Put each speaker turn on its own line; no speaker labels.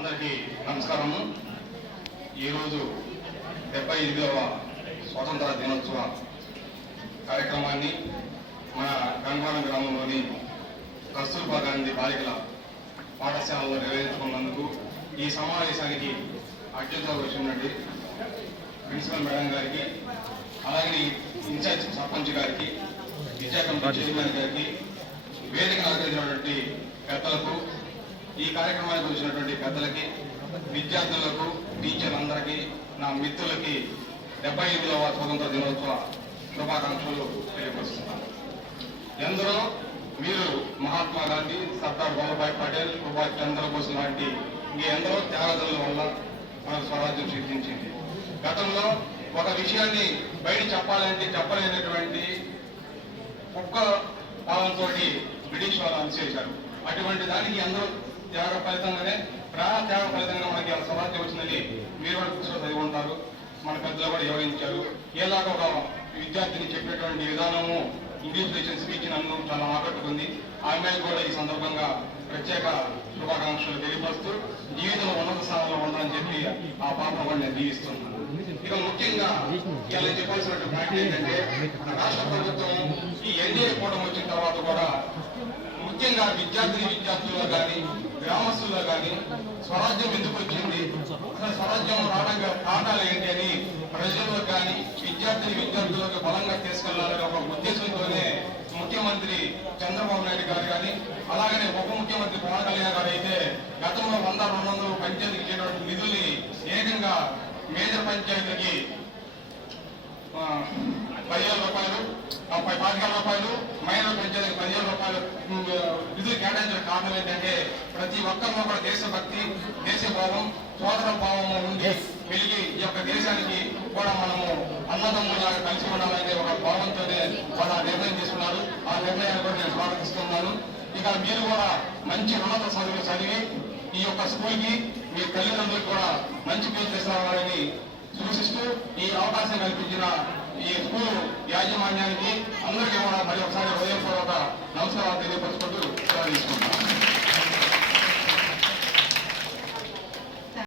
అందరికీ నమస్కారము. ఈరోజు డెబ్బై ఎనిమిదవ స్వాతంత్ర దినోత్సవ కార్యక్రమాన్ని మన గంగవరం గ్రామంలోని కస్తూర్బా గాంధీ బాలికల పాఠశాలలో నిర్వహించుకున్నందుకు ఈ సమావేశానికి అధ్యక్షత వచ్చిందండి ప్రిన్సిపల్ మేడం గారికి అలాగే ఇన్ఛార్జ్ సర్పంచ్ గారికి విద్యా కమిటీ చైర్మన్ గారికి వేదిక అలంకరించినటువంటి పెద్దలకు ఈ కార్యక్రమానికి వచ్చినటువంటి పెద్దలకి విద్యార్థులకు టీచర్లందరికీ నా మిత్రులకి డెబ్బై ఎనిమిదవ స్వతంత్ర దినోత్సవ శుభాకాంక్షలు తెలియపరుస్తున్నాను. ఎందరో మీరు మహాత్మా గాంధీ సర్దార్ వల్లభాయ్ పటేల్ సుభాష్ చంద్రబోస్ లాంటి ఈ ఎందరో త్యాగదల వల్ల మనకు స్వరాజ్యం సిద్ధించింది. గతంలో ఒక విషయాన్ని బయట చెప్పాలంటే చెప్పలేనటువంటి కుక్క భావంతో బ్రిటిష్ వాళ్ళు అనిచేశారు అటువంటి దానికి అందరూ త్యాగ ఫలితంగానే ప్రాణ త్యాగ ఫలితంగా మనకి అంత సమాధి వచ్చిందని మీరు కూడా పుస్తకం చదివి ఉంటారు. మన పెద్దలు కూడా వివరించారు ఎలాగ ఒక విద్యార్థిని చెప్పేటువంటి విధానము ఇంగ్లీష్లో స్పీచ్ నన్ను చాలా ఆకట్టుకుంది. ఆమె కూడా ఈ సందర్భంగా ప్రత్యేక శుభాకాంక్షలు తెలియపరుస్తూ జీవితంలో ఉన్నత స్థానంలో ఉండాలని చెప్పి ఆ పాప కూడా నేను దీవిస్తున్నాను. ఇక ముఖ్యంగా ఇలా చెప్పాల్సిన ఫ్యాక్ట్ ఏంటంటే మన రాష్ట్ర ప్రభుత్వం ఈ ఎన్డీఏ కూటమి వచ్చిన తర్వాత కూడా ముఖ్యంగా విద్యార్థిని విద్యార్థులు కానీ గ్రామస్తుల్లో కానీ స్వరాజ్యం ఎందుకు వచ్చింది? అసలు స్వరాజ్యం రావడం కారణాలు ఏంటి అని ప్రజల్లో కానీ విద్యార్థిని విద్యార్థులకు బలంగా తీసుకెళ్ళాలని ఒక ఉద్దేశంతోనే ముఖ్యమంత్రి చంద్రబాబు నాయుడు గారు కానీ అలాగనే ఉప ముఖ్యమంత్రి పవన్ కళ్యాణ్ గారు అయితే గతంలో వంద రెండు వందలు పంచాయతీకి ఇచ్చేటువంటి నిధుల్ని ఏకంగా మేజర్ పంచాయతీకి పదిహేను పదివేల రూపాయలు పదిహేను రూపాయలు మైనర్ పంచాయతీకి పదిహేను రూపాయలు నిధులు కేటాయించిన కారణం ఏంటంటే ప్రతి ఒక్కరిలో కూడా దేశభక్తి దేశ భావం సోదర భావం ఉండి వెలిగి ఈ యొక్క దేశానికి కూడా మనము అన్నదమ్ములాగా కలిసి ఉండాలనే ఒక భావంతోనే వాళ్ళు ఆ నిర్ణయం తీసుకున్నారు. ఆ నిర్ణయాన్ని కూడా నేను స్వాగతిస్తున్నాను. ఇక మీరు కూడా మంచి ఉన్నత చదువులు చదివి ఈ యొక్క స్కూల్కి మీ తల్లిదండ్రులకు కూడా మంచి పేరు తీసుకురావాలని సూచిస్తూ ఈ అవకాశం కల్పించిన ఈ స్కూల్ యాజమాన్యానికి అందరికీ కూడా మరి ఒకసారి హృదయపూర్వక నమస్కారాలు తెలియపరుచుకుంటూ